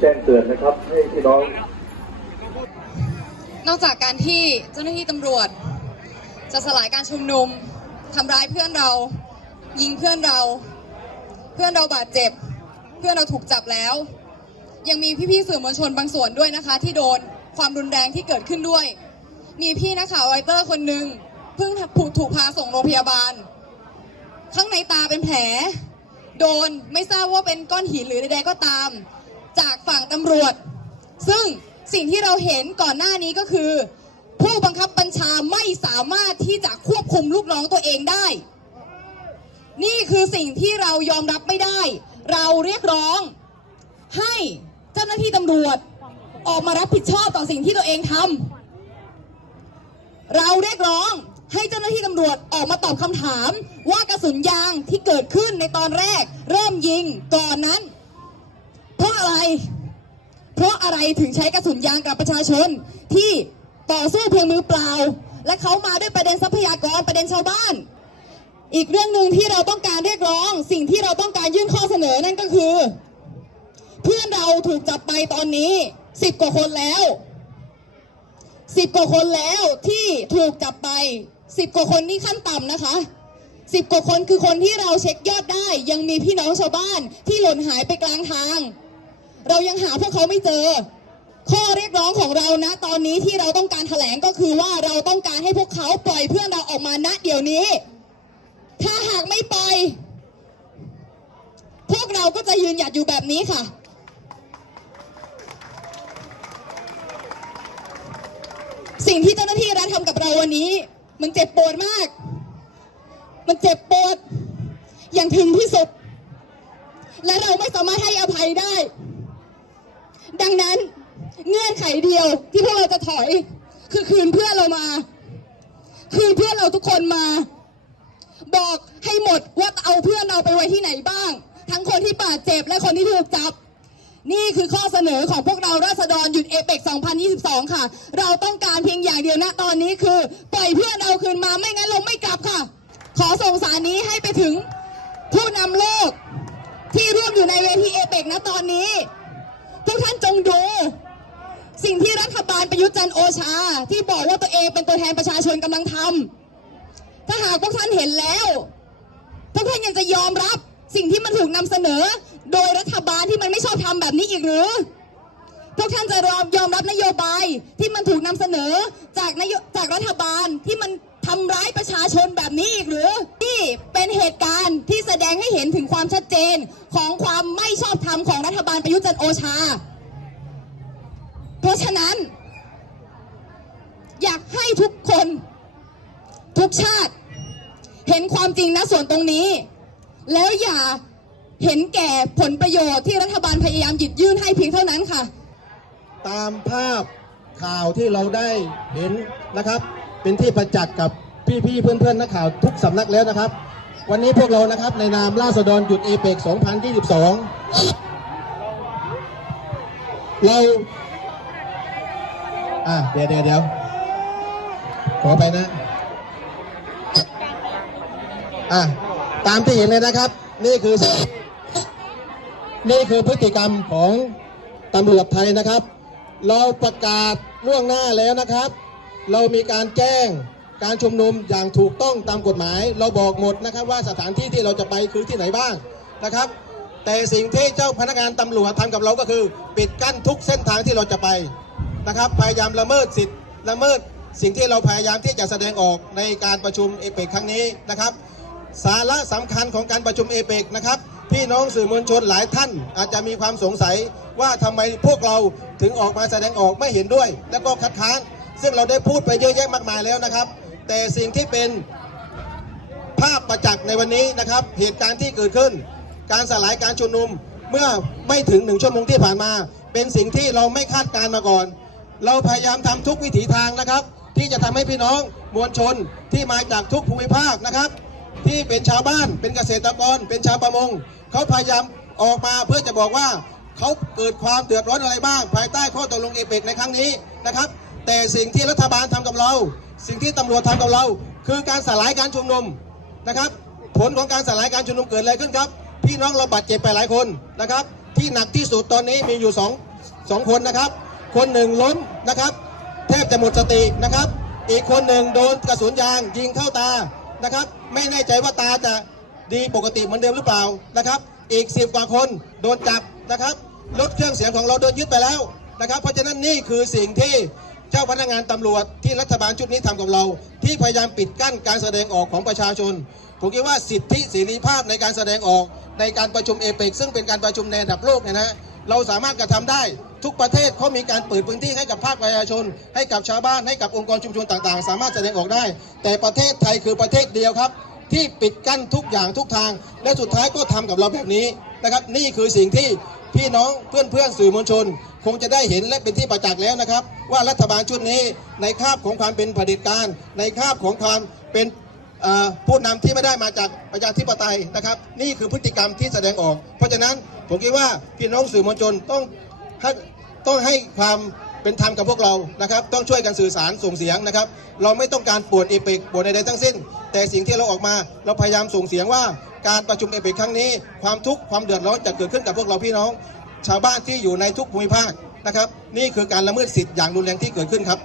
แจ้งเตือนนะครับ ให้พี่น้อง นอกจากการที่เจ้าหน้าที่ตำรวจ จะสลายการชุมนุมทำร้ายเพื่อนเรา ยิงเพื่อนเรา เพื่อนเราบาดเจ็บ เพื่อนเราถูกจับแล้ว ยังมีพี่ๆสื่อมวลชนบางส่วนด้วยนะคะ ที่โดนความรุนแรงที่เกิดขึ้นด้วย มีพี่นักข่าวไวเตอร์คนหนึ่งเพิ่งถูกถูกพาส่งโรงพยาบาล ข้างในตาเป็นแผล โดนไม่ทราบว่าเป็นก้อนหินหรือใดๆก็ตาม จากฝั่งตำรวจ ซึ่งสิ่งที่เราเห็นก่อนหน้านี้ก็คือ ผู้บังคับบัญชาไม่สามารถที่จะควบคุมลูกน้องตัวเองได้ นี่คือสิ่งที่เรายอมรับไม่ได้ เราเรียกร้อง ให้เจ้าหน้าที่ตำรวจ ออกมารับผิดชอบต่อสิ่งที่ตัวเองทำเราเรียกร้องให้เจ้าหน้าที่ตำรวจออกมาตอบคำถามว่ากระสุนยางที่เกิดขึ้นในตอนแรก เริ่มยิงก่อนนั้นะอะไร เพราะอะไรถึงใช้กระสุนยางกับประชาชนที่ต่อสู้เพียงมือเปล่า และเขามาด้วยประเด็นทรัพยากรประเด็นชาวบ้าน อีกเรื่องหนึ่งที่เราต้องการเรียกร้อง สิ่งที่เราต้องการยื่นข้อเสนอนั่นก็คือ เพื่อนเราถูกจับไปตอนนี้สิบกว่าคนแล้วสิบกว่าคนแล้วที่ถูกจับไปสิบกว่าคนนี่ขั้นต่ำนะคะสิบกว่าคนคือคนที่เราเช็คยอดได้ ยังมีพี่น้องชาวบ้านที่หล่นหายไปกลางทาง เรายังหาพวกเขาไม่เจอ ข้อเรียกร้องของเรานะ ตอนนี้ที่เราต้องการแถลงก็คือว่าเราต้องการให้พวกเขาปล่อยเพื่อนเราออกมาณเดี๋ยวนี้ ถ้าหากไม่ปล่อย พวกเราก็จะยืนหยัดอยู่แบบนี้ค่ะสิ่งที่เจ้าหน้าที่รัฐทำกับเราวันนี้ มันเจ็บปวดมาก มันเจ็บปวดอย่างถึงที่สุด และเราไม่สามารถให้อภัยได้ ดังนั้นเงื่อนไขเดียวที่พวกเราจะถอย คือคืนเพื่อนเรามา คืนเพื่อนเราทุกคนมา บอกให้หมดว่าเอาเพื่อนเราไปไว้ที่ไหนบ้าง ทั้งคนที่บาดเจ็บและคนที่ถูกจับ นี่คือข้อเสนอของพวกเราราษฎรหยุดเอเปก2022 ค่ะ เราต้องการเพียงอย่างเดียวนะตอนนี้คือ ปล่อยเพื่อนเราคืนมาไม่งั้นเราไม่กลับค่ะ ขอส่งสารนี้ให้ไปถึงผู้นำโลก ที่ร่วมอยู่ในเวทีเอเปกนะตอนนี้ กท่านจงดู สิ่งที่รัฐบาลประยุทธ์จันทร์โอชา ที่บอกว่าตัวเองเป็นตัวแทนประชาชนกำลังทำถ้าหากพวกท่านเห็นแล้วพวกท่านยังจะยอมรับสิ่งที่มันถูกนำเสนอ โดยรัฐบาลที่มันไม่ชอบทำแบบนี้อีกหรือ พวกท่านจะยอมยอมรับนโยบายที่มันถูกนำเสนอจากนโยจากรัฐบาลที่มันทำร้ายประชาชนแบบนี้อีกหรือนี่เป็นเหตุการณ์ที่แสดงให้เห็นถึงความชัดเจน ของความไม่ชอบธรรมของรัฐบาลประยุทธ์จันโอชา เพราะฉะนั้น อยากให้ทุกคน ทุกชาติ เห็นความจริงนะส่วนตรงนี้ แล้วอย่าเห็นแก่ผลประโยชน์ที่รัฐบาลพยายามหยิบยื่นให้เพียงเท่านั้นค่ะ ตามภาพข่าวที่เราได้เห็นนะครับ เป็นที่ประจักษ์กับพี่ๆเพื่อนๆนักข่าวทุกสำนักแล้วนะครับ วันนี้พวกเรานะครับในนามราษฎรหยุดเอเปก2022 เรา อะเดี๋ยวเดี๋ยวเดี๋ยวขอไปนะ อะตามที่เห็นเลยนะครับ นี่คือ นี่คือพฤติกรรมของตำรวจไทยนะครับ เราประกาศล่วงหน้าแล้วนะครับ เรามีการแจ้ง การชุมนุมอย่างถูกต้องตามกฎหมาย เราบอกหมดนะครับว่าสถานที่ที่เราจะไปคือที่ไหนบ้างนะครับ แต่สิ่งที่เจ้าพนักงานตำรวจทำกับเราก็คือ ปิดกั้นทุกเส้นทางที่เราจะไปนะครับ พยายามละเมิดสิทธิ์ละเมิดสิ่งที่เราพยายามที่จะแสดงออกในการประชุมเอเปกครั้งนี้นะครับ สาระสำคัญของการประชุมเอเปกนะครับพี่น้องสื่อมวลชนหลายท่านอาจจะมีความสงสัยว่าทำไมพวกเราถึงออกมาแสดงออกไม่เห็นด้วย แล้วก็คัดค้าน ซึ่งเราได้พูดไปเยอะแยะมากมายแล้วนะครับ แต่สิ่งที่เป็นภาพประจักษ์ในวันนี้นะครับ เหตุการณ์ที่เกิดขึ้น การสลายการชุมนุมเมื่อไม่ถึงหนึ่งชั่วโมงที่ผ่านมา เป็นสิ่งที่เราไม่คาดการณ์มาก่อน เราพยายามทำทุกวิถีทางนะครับ ที่จะทำให้พี่น้องมวลชนที่มาจากทุกภูมิภาคนะครับ ที่เป็นชาวบ้านเป็นเกษตรกร เป็นชาวประมงเขาพยายามออกมาเพื่อจะบอกว่าเขาเกิดความเดือดร้อนอะไรบ้าง ภายใต้ข้อตกลงเอเปกในครั้งนี้นะครับ แต่สิ่งที่รัฐบาลทำกับเราสิ่งที่ตำรวจทำกับเรา คือการสลายการชุมนุมนะครับ ผลของการสลายการชุมนุมเกิดอะไรขึ้นครับ พี่น้องเราบาดเจ็บไปหลายคนนะครับ ที่หนักที่สุดตอนนี้มีอยู่สองสองคนนะครับ คนหนึ่งล้มนะครับ แทบจะหมดสตินะครับ อีกคนหนึ่งโดนกระสุนยางยิงเข้าตานะครับ ไม่แน่ใจว่าตาจะดีปกติเหมือนเดิมหรือเปล่านะครับ อีกสิบกว่าคนโดนจับนะครับรถเครื่องเสียงของเราโดนยึดไปแล้วนะครับ เพราะฉะนั้นนี่คือสิ่งที่ เจ้าพนักงานตำรวจที่รัฐบาลชุดนี้ทำกับเรา ที่พยายามปิดกั้นการแสดงออกของประชาชน ผมคิดว่าสิทธิเสรีภาพในการแสดงออกในการประชุมเอเปกซึ่งเป็นการประชุมในระดับโลกเนี่ยนะเราสามารถกระทำได้ทุกประเทศเขามีการเปิดพื้นที่ให้กับภาคประชาชน ให้กับชาวบ้านให้กับองค์กรชุมชนต่างๆ สามารถแสดงออกได้ แต่ประเทศไทยคือประเทศเดียวครับ ที่ปิดกั้นทุกอย่างทุกทาง และสุดท้ายก็ทำกับเราแบบนี้นะครับ นี่คือสิ่งที่พี่น้องเพื่อนๆสื่อมวลชนคงจะได้เห็นและเป็นที่ประจักษ์แล้วนะครับ ว่ารัฐบาลชุดนี้ในคาบของความเป็นเผด็จการ ในคาบของความเป็นผู้นำที่ไม่ได้มาจากประชาธิปไตยนะครับ นี่คือพฤติกรรมที่แสดงออก เพราะฉะนั้นผมคิดว่าพี่น้องสื่อมวลชนต้องต้องให้ความเป็นธรรมกับพวกเรานะครับ ต้องช่วยกันสื่อสารส่งเสียงนะครับ เราไม่ต้องการปวดเอเปกปวดใดๆทั้งสิ้น แต่สิ่งที่เราออกมา เราพยายามส่งเสียงว่าการประชุมเอเปกครั้งนี้ ความทุกข์ความเดือดร้อนจะเกิดขึ้นกับพวกเราพี่น้อง ชาวบ้านที่อยู่ในทุกภูมิภาคนะครับ นี่คือการละเมิดสิทธิ์อย่างรุนแรงที่เกิดขึ้นครับ